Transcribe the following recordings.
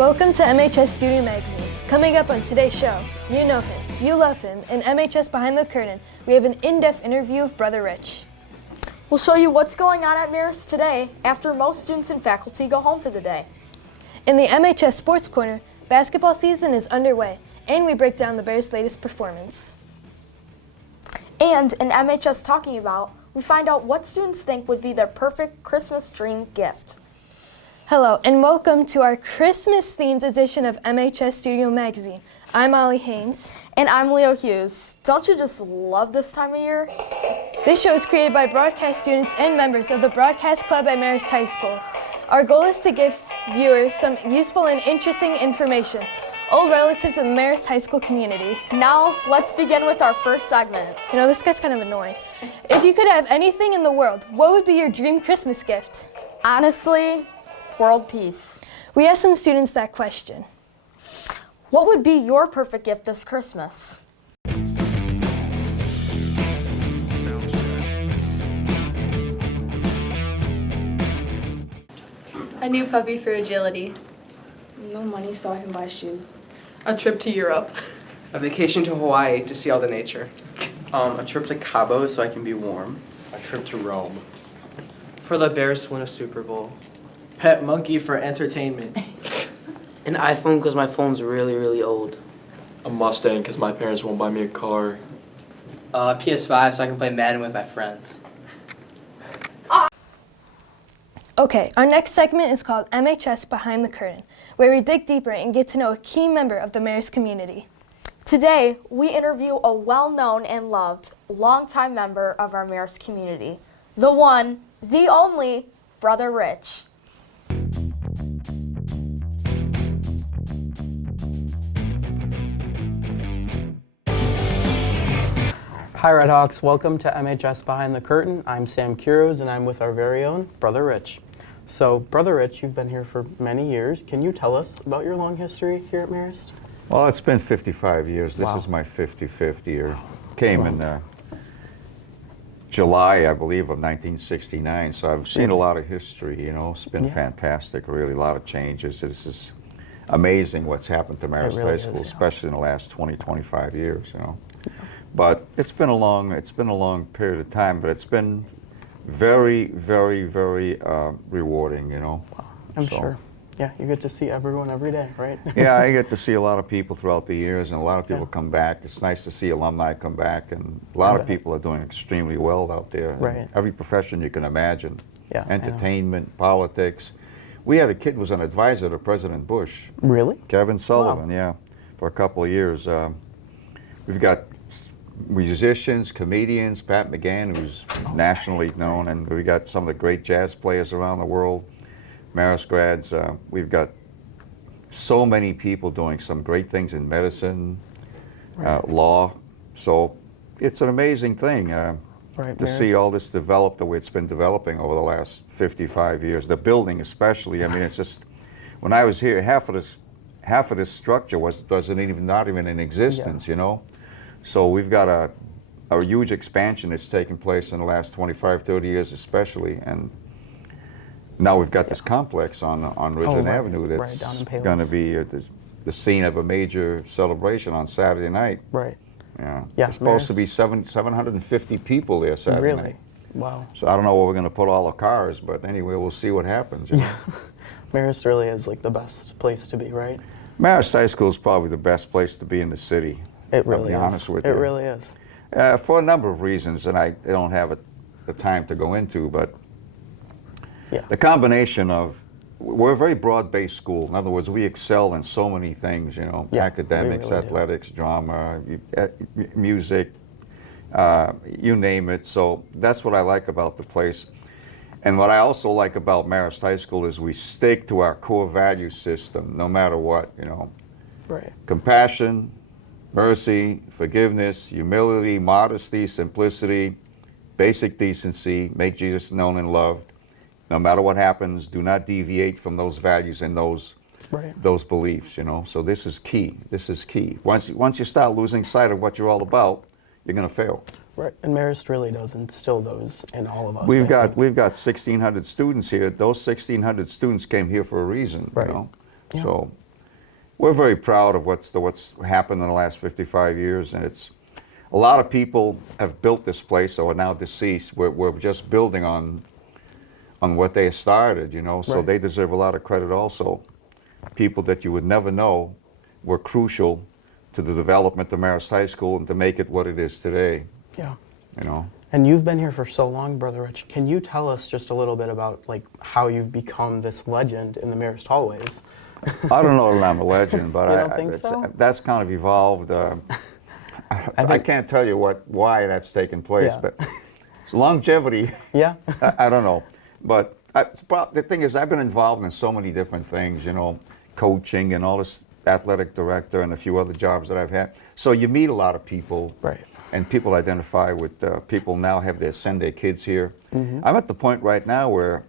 Welcome to MHS Studio Magazine. Coming up on today's show, you know him, you love him, and MHS Behind the Curtain, we have an in-depth interview with Brother Rich. We'll show you what's going on at Marist today after most students and faculty go home for the day. In the MHS Sports Corner, basketball season is underway, and we break down the Bears' latest performance. And in MHS Talking About, we find out what students think would be their perfect Christmas dream gift. Hello, and welcome to our Christmas-themed edition of MHS Studio Magazine. I'm Ollie Haynes. And I'm Leo Hughes. Don't you just love this time of year? This show is created by broadcast students and members of the Broadcast Club at Marist High School. Our goal is to give viewers some useful and interesting information, all relative to the Marist High School community. Now, let's begin with our first segment. You know, this guy's kind of annoying. If you could have anything in the world, what would be your dream Christmas gift? Honestly, world peace. We asked some students that question. What would be your perfect gift this Christmas? A new puppy for agility. No money so I can buy shoes. A trip to Europe. A vacation to Hawaii to see all the nature. A trip to Cabo so I can be warm. A trip to Rome. For the Bears to win a Super Bowl. Pet monkey for entertainment. An iPhone because my phone's really, really old. A Mustang because my parents won't buy me a car. PS5 so I can play Madden with my friends. Okay, our next segment is called MHS Behind the Curtain, where we dig deeper and get to know a key member of the Marist community. Today, we interview a well-known and loved longtime member of our Marist community, the one, the only, Brother Rich. Hi Redhawks, welcome to MHS Behind the Curtain. I'm Sam Kuros and I'm with our very own Brother Rich. So Brother Rich, you've been here for many years. Can you tell us about your long history here at Marist? Well, it's been 55 years. This is my 55th year. Came in July, I believe, of 1969. So I've seen a lot of history, you know. It's been fantastic, really, a lot of changes. This is amazing what's happened to Marist High School, especially in the last 20, 25 years, you know. But it's been a long period of time, but it's been very, very, very rewarding, you know. Wow. I'm sure. Yeah, you get to see everyone every day, right? Yeah, I get to see a lot of people throughout the years, and a lot of people come back. It's nice to see alumni come back, and a lot of people are doing extremely well out there. Right. Every profession you can imagine. Yeah, entertainment, politics. We had a kid who was an advisor to President Bush. Really? Kevin Sullivan, yeah, for a couple of years. We've got musicians, comedians, Pat McGann, who's nationally known, and we got some of the great jazz players around the world, Marist grads. We've got so many people doing some great things in medicine, law. So it's an amazing thing to see all this develop the way it's been developing over the last 55 years. The building especially, I mean, it's just, when I was here, half of this structure not even in existence, you know? So we've got a huge expansion that's taken place in the last 25, 30 years especially, and now we've got this complex on Ridgeland Avenue that's going to be the scene of a major celebration on Saturday night. Right. Yeah. There's supposed to be 750 people there Saturday night. Wow. So I don't know where we're going to put all the cars, but anyway, we'll see what happens. You know? Marist really is like the best place to be, right? Marist High School is probably the best place to be in the city. It really is. I'll be honest with you. It really is. For a number of reasons, and I don't have the time to go into, but the combination of, we're a very broad-based school. In other words, we excel in so many things, you know, academics, really athletics, drama, music, you name it. So that's what I like about the place. And what I also like about Marist High School is we stick to our core value system, no matter what, you know. Right. Compassion, mercy, forgiveness, humility, modesty, simplicity, basic decency, make Jesus known and loved. No matter what happens, do not deviate from those values and those beliefs, you know. So this is key. This is key. Once you start losing sight of what you're all about, you're going to fail. Right, and Marist really does instill those in all of us. We've got 1,600 students here. Those 1,600 students came here for a reason, you know. Yeah. So we're very proud of what's happened in the last 55 years, and it's a lot of people have built this place or are now deceased. We're just building on what they started, you know, so Right. they deserve a lot of credit also. People that you would never know were crucial to the development of Marist High School and to make it what it is today, Yeah. you know. And you've been here for so long, Brother Rich. Can you tell us just a little bit about like how you've become this legend in the Marist hallways? I don't know that I'm a legend, but You don't think it's, so? that's kind of evolved. I can't tell you why that's taken place, Yeah. but it's longevity. Yeah. I don't know, but the thing is, I've been involved in so many different things, you know, coaching and all this, athletic director and a few other jobs that I've had. So you meet a lot of people, Right. and people identify with people now send their kids here. Mm-hmm. I'm at the point right now where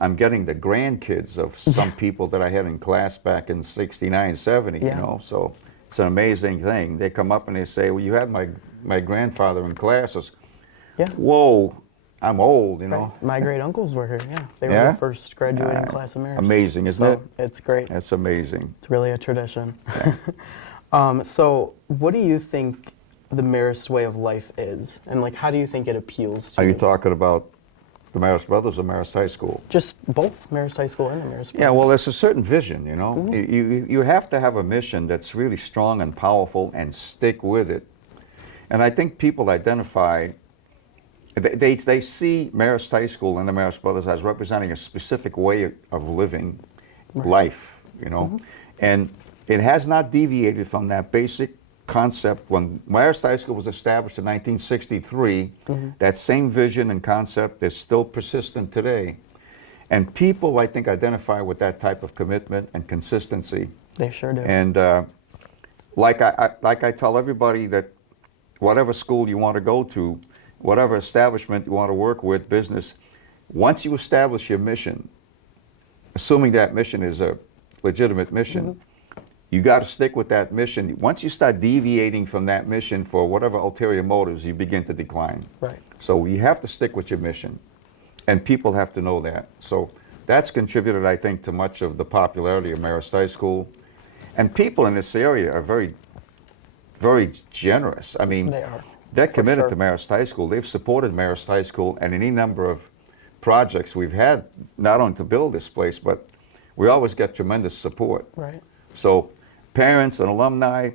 I'm getting the grandkids of some people that I had in class back in '69, '70, Yeah. you know, so it's an amazing thing. They come up and they say, well, you had my grandfather in classes. Yeah. Whoa, I'm old, you know. Right. My great uncles were here. Yeah, they were Yeah? the first graduating class of Marist. Amazing, isn't so it? It's great. That's amazing. It's really a tradition. So, what do you think the Marist way of life is, and like, how do you think it appeals to Are you talking about the Marist Brothers or Marist High School? Just both Marist High School and the Marist. Yeah, well, there's a certain vision, you know. You have to have a mission that's really strong and powerful and stick with it. And I think people identify, they see Marist High School and the Marist Brothers as representing a specific way of living life, you know. And it has not deviated from that basic concept. When Marist High School was established in 1963, that same vision and concept is still persistent today. And people, I think, identify with that type of commitment and consistency. They sure do. And like I tell everybody that whatever school you want to go to, whatever establishment you want to work with, business, once you establish your mission, assuming that mission is a legitimate mission, you got to stick with that mission. Once you start deviating from that mission for whatever ulterior motives, you begin to decline. Right. So you have to stick with your mission, and people have to know that. So that's contributed, I think, to much of the popularity of Marist High School. And people in this area are very, very generous. I mean, They are. they're For committed sure. to Marist High School. They've supported Marist High School and any number of projects we've had, not only to build this place, but we always get tremendous support. Right. So parents and alumni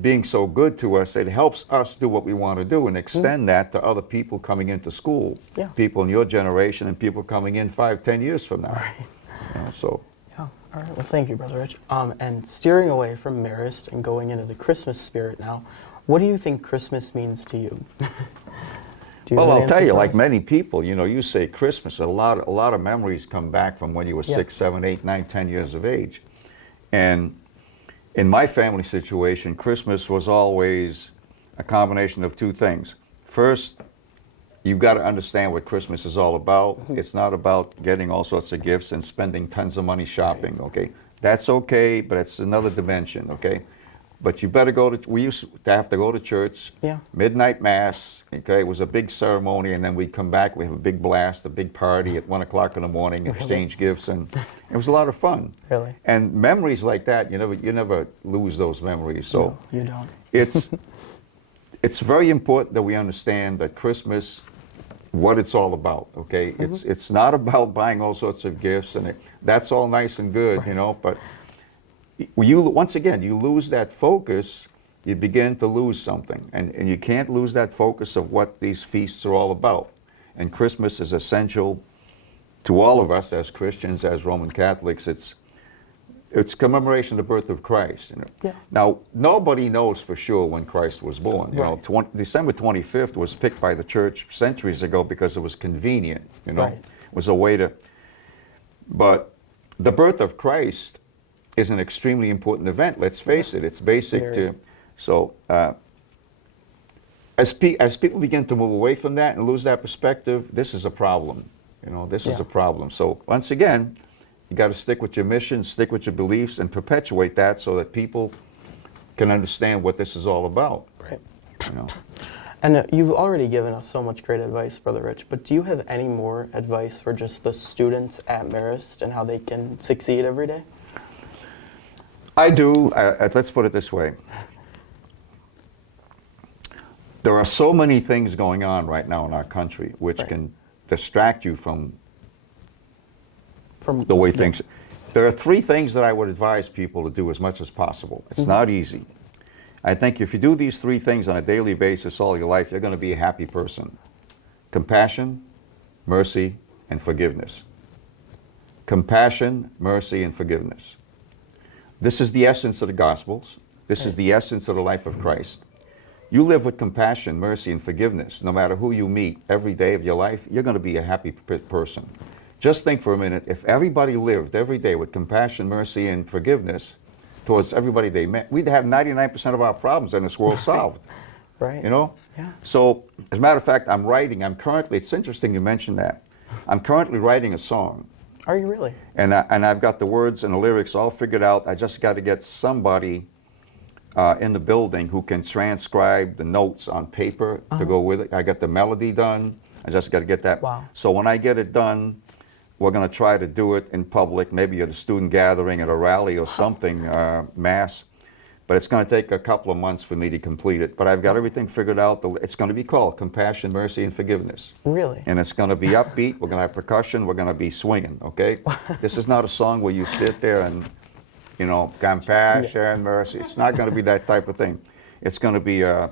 being so good to us, it helps us do what we want to do and extend that to other people coming into school. Yeah. People in your generation and people coming in 5-10 years from now. You know, so Yeah. All right. Well, thank you, Brother Rich. And steering away from Marist and going into the Christmas spirit now, what do you think Christmas means to you? Do you well, have an I'll tell answer you, for like us? many people, you know, you say Christmas, a lot of memories come back from when you were Yeah. 6, 7, 8, 9, 10 years of age. And in my family situation, Christmas was always a combination of two things. First, you've got to understand what Christmas is all about. It's not about getting all sorts of gifts and spending tons of money shopping, okay? That's okay, but it's another dimension, okay? But you better go to, we used to have to go to church, Yeah. midnight mass, okay? It was a big ceremony, and then we'd come back, we have a big blast, a big party at 1 o'clock in the morning, exchange gifts, and it was a lot of fun. Really? And memories like that, you never lose those memories. So No, you don't. it's very important that we understand that Christmas, what it's all about, okay? It's not about buying all sorts of gifts, and that's all nice and good, you know, but once again, you lose that focus, you begin to lose something. And you can't lose that focus of what these feasts are all about. And Christmas is essential to all of us as Christians, as Roman Catholics. It's commemoration of the birth of Christ. You know? Yeah. Now, nobody knows for sure when Christ was born. You know, Right. December 25th was picked by the church centuries ago because it was convenient. You know, Right. it was a way to. But the birth of Christ is an extremely important event. Let's face it; it's basic Very. to. So, as people begin to move away from that and lose that perspective, this is a problem. You know, this is Yeah. a problem. So, once again, you got to stick with your mission, stick with your beliefs, and perpetuate that so that people can understand what this is all about. Right. You know. And you've already given us so much great advice, Brother Rich, but do you have any more advice for just the students at Marist and how they can succeed every day? I do. Let's put it this way. There are so many things going on right now in our country which can distract you from the way things. There are three things that I would advise people to do as much as possible. It's not easy. I think if you do these three things on a daily basis all your life, you're going to be a happy person. Compassion, mercy, and forgiveness. Compassion, mercy, and forgiveness. This is the essence of the Gospels. This is the essence of the life of Christ. You live with compassion, mercy, and forgiveness. No matter who you meet every day of your life, you're going to be a happy person. Just think for a minute, if everybody lived every day with compassion, mercy, and forgiveness towards everybody they met, we'd have 99% of our problems in this world solved. Right. You know? Yeah. So, as a matter of fact, I'm currently, it's interesting you mentioned that. I'm currently writing a song. Are you really? And I've got the words and the lyrics all figured out. I just got to get somebody in the building who can transcribe the notes on paper to go with it. I got the melody done. I just got to get that. Wow. So when I get it done, we're going to try to do it in public, maybe at a student gathering, at a rally or something, mass. But it's going to take a couple of months for me to complete it. But I've got everything figured out. It's going to be called Compassion, Mercy, and Forgiveness. Really? And it's going to be upbeat. We're going to have percussion. We're going to be swinging, okay? This is not a song where you sit there and, you know, compassion, mercy. It's not going to be that type of thing. It's going to be a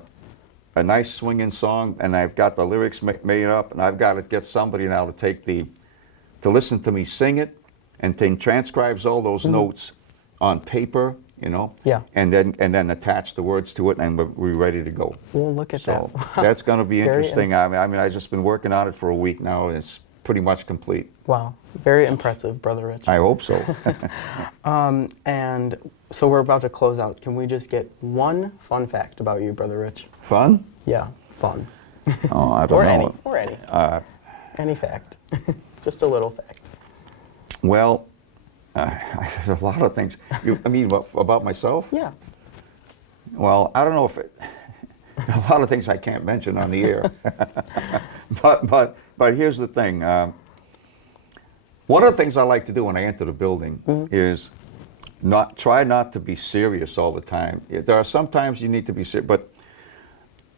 nice swinging song, and I've got the lyrics made up, and I've got to get somebody now to listen to me sing it, and transcribes all those notes on paper, you know, and then attach the words to it, and we're ready to go. Well, look at that. That's going to be Very interesting. I mean, I've just been working on it for a week now, and it's pretty much complete. Wow, very impressive, Brother Rich. I hope so. And so we're about to close out. Can we just get one fun fact about you, Brother Rich? Fun? Yeah, fun. Oh, I don't know. Or any. Any fact. Just a little fact. Well, there's a lot of things. I mean, about myself? Yeah. Well, I don't know if a lot of things I can't mention on the air. but here's the thing. One of the things I like to do when I enter the building is try not to be serious all the time. There are some times you need to be serious, but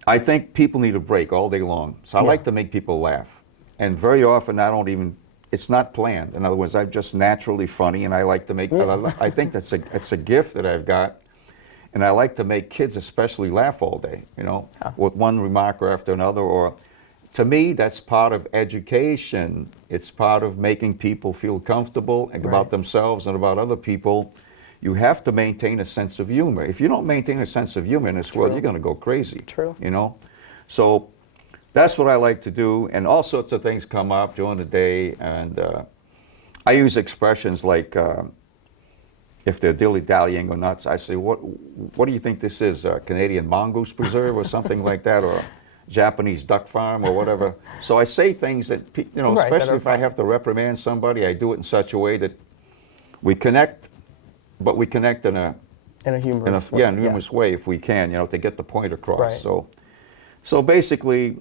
I think people need a break all day long. So I like to make people laugh. And very often it's not planned. In other words, I'm just naturally funny, and I like to make, I think it's a gift that I've got. And I like to make kids especially laugh all day, you know, with one remark after another. Or to me, that's part of education. It's part of making people feel comfortable about themselves and about other people. You have to maintain a sense of humor. If you don't maintain a sense of humor in this world, you're going to go crazy. True. You know? So that's what I like to do. And all sorts of things come up during the day. And I use expressions like, if they're dilly-dallying or not, I say, what do you think this is, a Canadian mongoose preserve or something like that, or a Japanese duck farm or whatever? So I say things that, you know, especially if I have to reprimand somebody, I do it in such a way that we connect, but we connect in a humorous way. Yeah, in a humorous way if we can, you know, to get the point across. Right. So basically,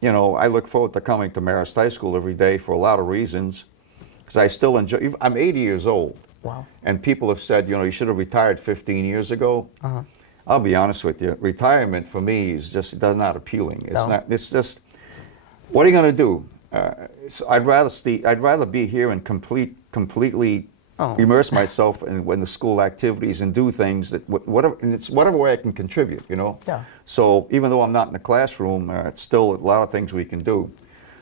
you know, I look forward to coming to Marist High School every day for a lot of reasons, because I still enjoy, I'm 80 years old. Wow. And people have said, you know, you should have retired 15 years ago. I'll be honest with you. Retirement for me is just not appealing. It's just, what are you going to do? So I'd rather be here and completely immerse myself in the school activities and do things that whatever way I can contribute, you know. Yeah. So even though I'm not in the classroom, it's still a lot of things we can do.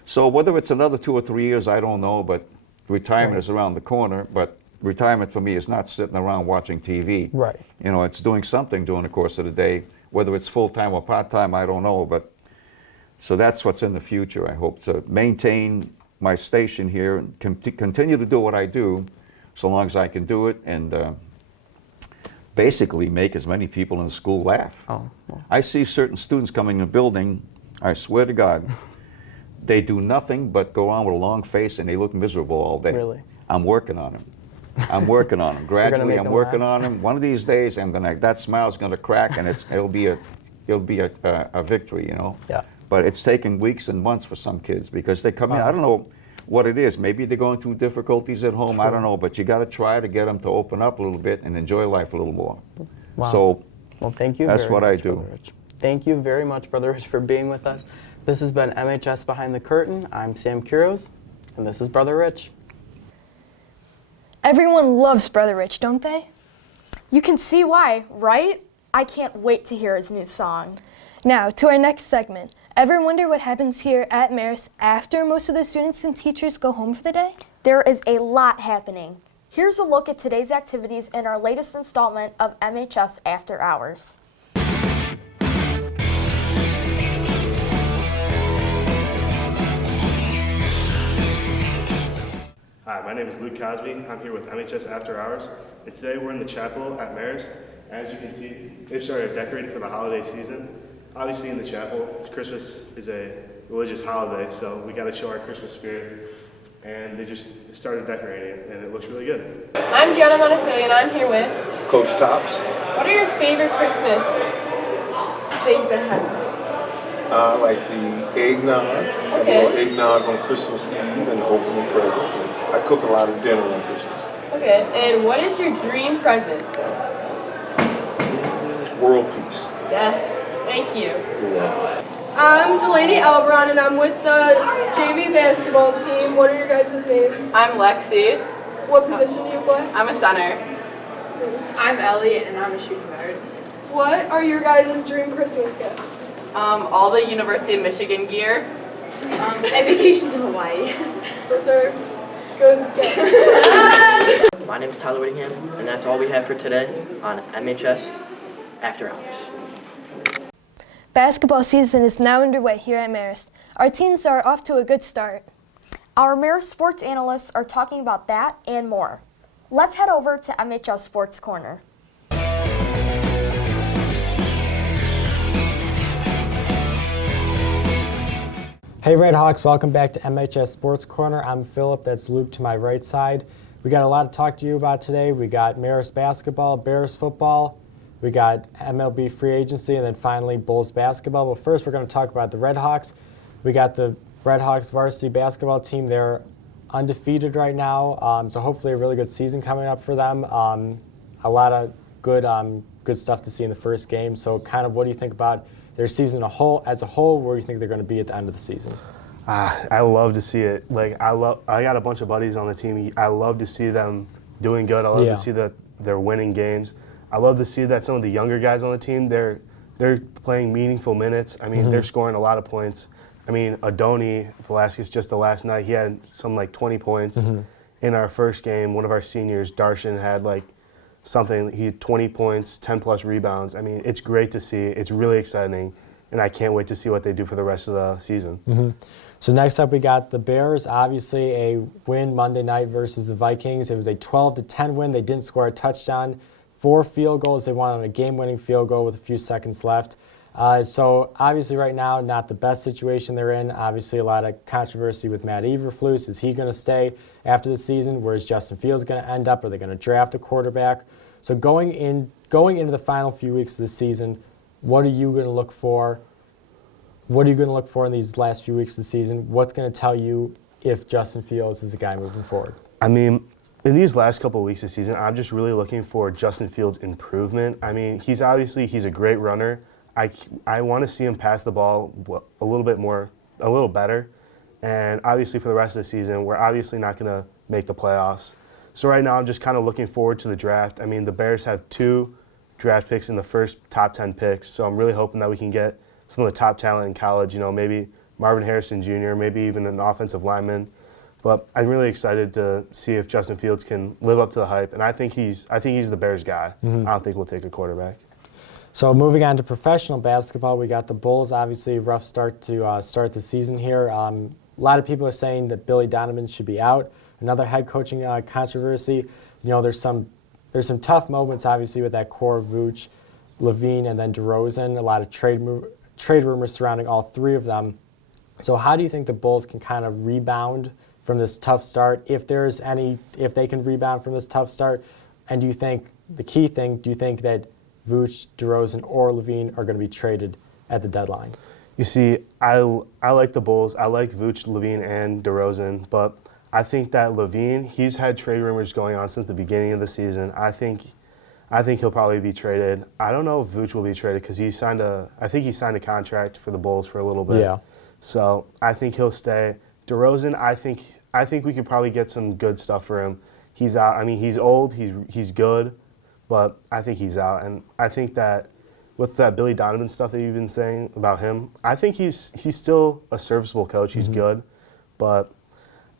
So whether it's another 2 or 3 years, I don't know, but retirement is around the corner. But retirement for me is not sitting around watching TV. Right. You know, it's doing something during the course of the day. Whether it's full-time or part-time, I don't know. But so that's what's in the future. I hope to maintain my station here and continue to do what I do so long as I can do it, and basically make as many people in the school laugh. I see certain students coming in the building, I swear to God, they do nothing but go on with a long face and they look miserable all day. Really? I'm working on them. Gradually, I'm working on them. One of these days, that smile's gonna crack, and it'll be a victory, you know. Yeah. But it's taken weeks and months for some kids because they come in. I don't know what it is. Maybe they're going through difficulties at home. I don't know, but you got to try to get them to open up a little bit and enjoy life a little more. Wow. So, well, thank you. That's very what much, I do. Brother Rich. Thank you very much, Brother Rich, for being with us. This has been MHS Behind the Curtain. I'm Sam Kuros, and this is Brother Rich. Everyone loves Brother Rich, don't they? You can see why, right? I can't wait to hear his new song. Now, to our next segment. Ever wonder what happens here at Marist after most of the students and teachers go home for the day? There is a lot happening. Here's a look at today's activities in our latest installment of MHS After Hours. Hi, my name is Luke Cosby. I'm here with MHS After Hours, and today we're in the chapel at Marist. As you can see, they've started decorating for the holiday season. Obviously in the chapel, Christmas is a religious holiday, so we got to show our Christmas spirit, and they just started decorating it, and it looks really good. I'm Gianna Montefiore, and I'm here with Coach Tops. What are your favorite Christmas things that happen? I like the eggnog. I do eggnog on Christmas Eve and opening presents. And I cook a lot of dinner on Christmas. Okay, and what is your dream present? World peace. Yes, thank you. I'm Delaney Elbron, and I'm with the JV basketball team. What are your guys' names? I'm Lexi. What position do you play? I'm a center. I'm Ellie, and I'm a shooting guard. What are your guys' dream Christmas gifts? All the University of Michigan gear. And vacation to Hawaii. Those are good gifts. My name is Tyler Whittingham, and that's all we have for today on MHS After Hours. Basketball season is now underway here at Marist. Our teams are off to a good start. Our Marist sports analysts are talking about that and more. Let's head over to MHS Sports Corner. Hey Redhawks, welcome back to MHS Sports Corner. I'm Philip, that's Luke to my right side. We got a lot to talk to you about today. We got Marist basketball, Bears football, we got MLB free agency, and then finally Bulls basketball. But first we're going to talk about the Redhawks. We got the Redhawks varsity basketball team. They're undefeated right now, so hopefully a really good season coming up for them. A lot of good stuff to see in the first game. So kind of what do you think about their season as a whole, where do you think they're going to be at the end of the season? I love to see it. I got a bunch of buddies on the team. I love to see them doing good. I love to see that they're winning games. I love to see that some of the younger guys on the team, they're playing meaningful minutes. I mean, they're scoring a lot of points. I mean, Adoni Velasquez just the last night, he had some 20 points. In our first game, one of our seniors, Darshan, had he had 20 points, 10 plus rebounds. I mean, it's great to see. It's really exciting, and I can't wait to see what they do for the rest of the season. So next up we got the Bears, obviously a win Monday night versus the Vikings. It was a 12-10 win. They didn't score a touchdown, 4 field goals. They won on a game-winning field goal with a few seconds left. So obviously right now, not the best situation they're in. Obviously a lot of controversy with Matt Eberflus. Is he going to stay after the season? Where's Justin Fields going to end up? Are they going to draft a quarterback? So going into the final few weeks of the season, what are you going to look for? What are you going to look for in these last few weeks of the season? What's going to tell you if Justin Fields is the guy moving forward? I mean, in these last couple of weeks of the season, I'm just really looking for Justin Fields' improvement. I mean, he's a great runner. I want to see him pass the ball a little better. And obviously for the rest of the season, we're obviously not going to make the playoffs. So right now I'm just kind of looking forward to the draft. I mean, the Bears have 2 draft picks in the first top 10 picks, so I'm really hoping that we can get some of the top talent in college, maybe Marvin Harrison Jr., maybe even an offensive lineman. But I'm really excited to see if Justin Fields can live up to the hype, and I think he's the Bears guy. I don't think we'll take a quarterback. So moving on to professional basketball, we got the Bulls, obviously a rough start to start the season here. A lot of people are saying that Billy Donovan should be out. Another head coaching controversy. There's some tough moments, obviously, with that core of Vooch, Levine, and then DeRozan. A lot of trade rumors surrounding all 3 of them. So how do you think the Bulls can kind of rebound from this tough start, if they can rebound from this tough start? And do you think that Vooch, DeRozan, or Levine are going to be traded at the deadline? You see, I like the Bulls. I like Vooch, Levine, and DeRozan, but I think that Levine, he's had trade rumors going on since the beginning of the season. I think he'll probably be traded. I don't know if Vooch will be traded because I think he signed a contract for the Bulls for a little bit. Yeah. So I think he'll stay. DeRozan, I think we could probably get some good stuff for him. He's out. I mean, he's old. He's good, but I think he's out. And I think that with that Billy Donovan stuff that you've been saying about him, I think he's still a serviceable coach. He's good, but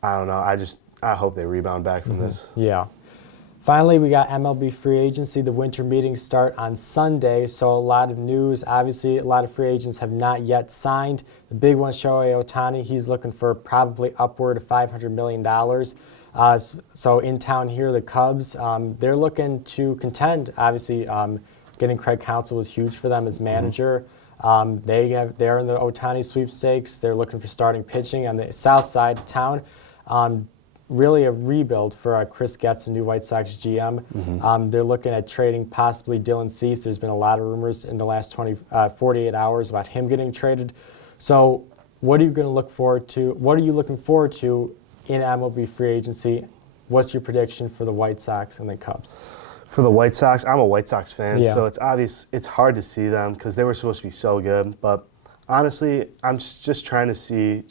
I don't know. I hope they rebound back from this. Yeah. Finally, we got MLB free agency. The winter meetings start on Sunday, so a lot of news. Obviously, a lot of free agents have not yet signed. The big one, Shohei Ohtani, he's looking for probably upward of $500 million. So in town here, the Cubs, they're looking to contend. Obviously, getting Craig Counsell was huge for them as manager. They're in the Ohtani sweepstakes. They're looking for starting pitching on the south side of town. Really a rebuild for Chris Getz, a new White Sox GM. They're looking at trading possibly Dylan Cease. There's been a lot of rumors in the last 48 hours about him getting traded. So what are you going to look forward to? What are you looking forward to in MLB free agency? What's your prediction for the White Sox and the Cubs? For the White Sox, I'm a White Sox fan, Yeah. so it's obvious. It's hard to see them because they were supposed to be so good. But honestly, I'm just trying to see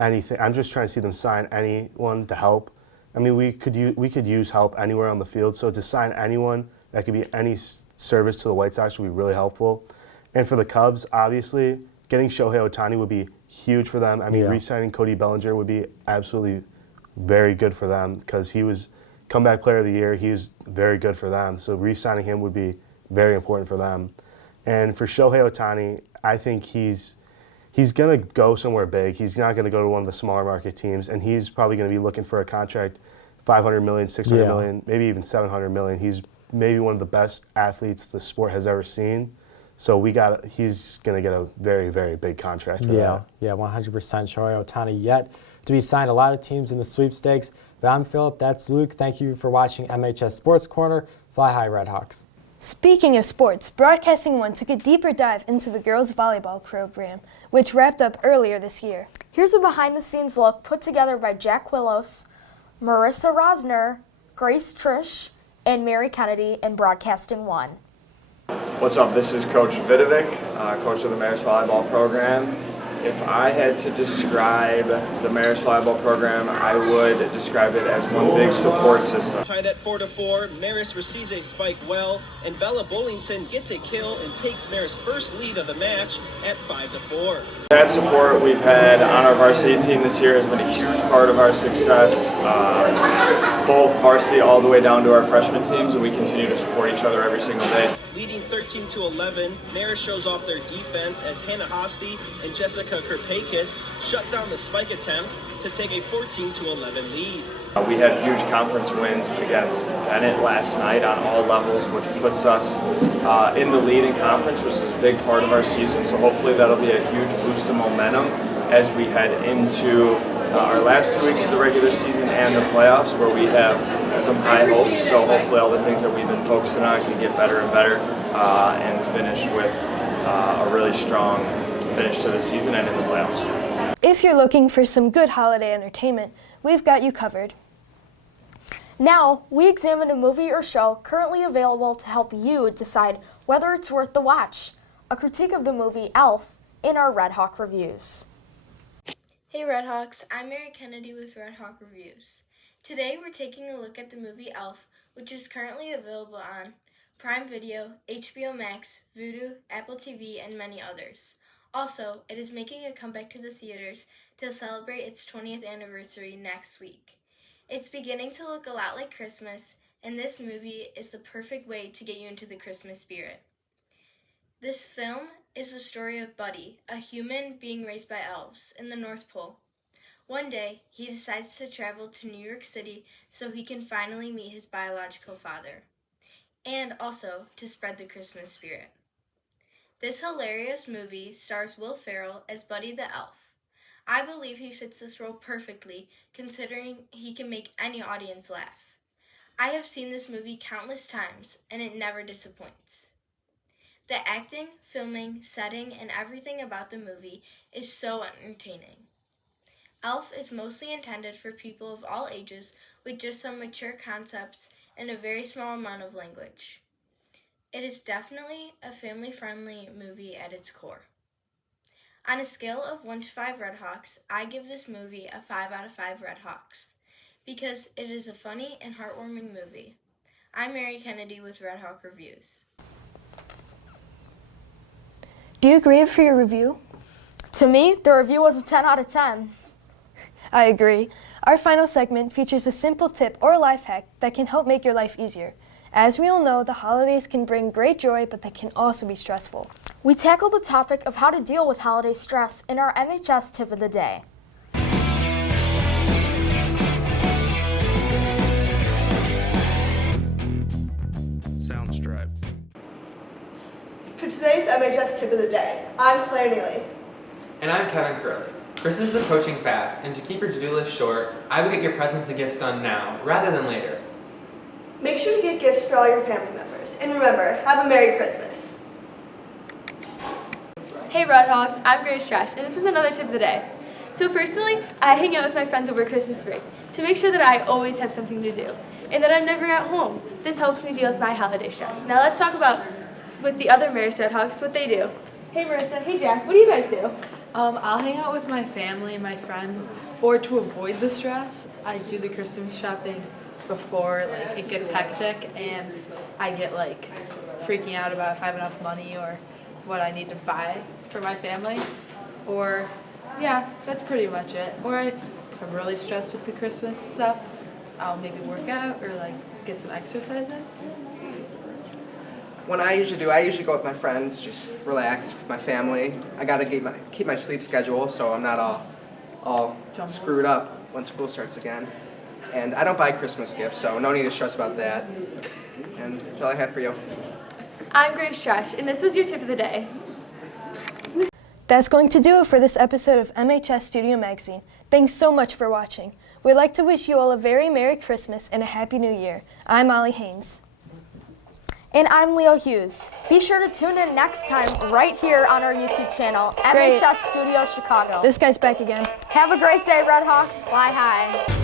anything. I'm just trying to see them sign anyone to help. I mean, we could use help anywhere on the field. So to sign anyone that could be any service to the White Sox would be really helpful. And for the Cubs, obviously, getting Shohei Ohtani would be huge for them. I mean, re-signing Cody Bellinger would be absolutely very good for them because he was comeback player of the year. He was very good for them. So re-signing him would be very important for them. And for Shohei Ohtani, I think he's going to go somewhere big. He's not going to go to one of the smaller market teams, and he's probably going to be looking for a contract, $500 million, $600 million, maybe even $700 million. He's maybe one of the best athletes the sport has ever seen. So he's going to get a very, very big contract for that. Yeah, 100% Shohei Ohtani yet to be signed. A lot of teams in the sweepstakes. But I'm Philip, that's Luke. Thank you for watching MHS Sports Corner. Fly high, Redhawks. Speaking of sports, Broadcasting One took a deeper dive into the girls' volleyball program, which wrapped up earlier this year. Here's a behind-the-scenes look put together by Jack Quillos, Marissa Rosner, Grace Trish, and Mary Kennedy in Broadcasting One. What's up? This is Coach Vidovic, coach of the Maris Volleyball program. If I had to describe the Maris Volleyball program, I would describe it as one big support system. Tied at 4-4, Maris receives a spike well, and Bella Bullington gets a kill and takes Maris' first lead of the match at 5-4. That support we've had on our varsity team this year has been a huge part of our success, both varsity all the way down to our freshman teams, and we continue to support each other every single day. Leading 13-11, Maris shows off their defense as Hannah Hosty and Jessica Kerpakis shut down the spike attempt to take a 14-11 lead. We had huge conference wins against Bennett last night on all levels, which puts us in the lead in conference, which is a big part of our season. So hopefully that'll be a huge boost of momentum as we head into our last 2 weeks of the regular season and the playoffs, where we have some high hopes. So hopefully all the things that we've been focusing on can get better and better and finish with a really strong finish to the season and in the playoffs. If you're looking for some good holiday entertainment, we've got you covered. Now, we examine a movie or show currently available to help you decide whether it's worth the watch. A critique of the movie Elf in our Red Hawk Reviews. Hey Redhawks, I'm Mary Kennedy with Red Hawk Reviews. Today we're taking a look at the movie Elf, which is currently available on Prime Video, HBO Max, Vudu, Apple TV, and many others. Also, it is making a comeback to the theaters to celebrate its 20th anniversary next week. It's beginning to look a lot like Christmas, and this movie is the perfect way to get you into the Christmas spirit. This film is the story of Buddy, a human being raised by elves in the North Pole. One day, he decides to travel to New York City so he can finally meet his biological father, and also to spread the Christmas spirit. This hilarious movie stars Will Ferrell as Buddy the Elf. I believe he fits this role perfectly, considering he can make any audience laugh. I have seen this movie countless times, and it never disappoints. The acting, filming, setting, and everything about the movie is so entertaining. Elf is mostly intended for people of all ages with just some mature concepts and a very small amount of language. It is definitely a family-friendly movie at its core. On a scale of 1 to 5 Red Hawks, I give this movie a 5 out of 5 Red Hawks because it is a funny and heartwarming movie. I'm Mary Kennedy with Red Hawk Reviews. Do you agree for your review? To me, the review was a 10 out of 10. I agree. Our final segment features a simple tip or life hack that can help make your life easier. As we all know, the holidays can bring great joy, but they can also be stressful. We tackle the topic of how to deal with holiday stress in our MHS tip of the day. Soundstripe. For today's MHS tip of the day, I'm Claire Neely. And I'm Kevin Curley. Christmas is approaching fast, and to keep your to-do list short, I would get your presents and gifts done now, rather than later. Make sure to get gifts for all your family members. And remember, have a Merry Christmas. Hey Red Hawks, I'm Grace Trash, and this is another tip of the day. So personally, I hang out with my friends over Christmas break to make sure that I always have something to do, and that I'm never at home. This helps me deal with my holiday stress. Now let's talk about with the other Marist Red Hawks what they do. Hey Marissa, hey Jack, what do you guys do? I'll hang out with my family and my friends, or to avoid the stress, I do the Christmas shopping before it gets hectic and I get freaking out about if I have enough money or what I need to buy for my family. Or yeah, that's pretty much it. Or if I'm really stressed with the Christmas stuff, I'll maybe work out or get some exercise in. What I usually go with my friends, just relax with my family. I gotta keep my sleep schedule so I'm not all screwed up when school starts again. And I don't buy Christmas gifts, so no need to stress about that. And that's all I have for you. I'm Grace Trash, and this was your tip of the day. That's going to do it for this episode of MHS Studio Magazine. Thanks so much for watching. We'd like to wish you all a very Merry Christmas and a Happy New Year. I'm Molly Haynes. And I'm Leo Hughes. Be sure to tune in next time right here on our YouTube channel, Great. MHS Studio Chicago. This guy's back again. Have a great day, Red Hawks. Fly high.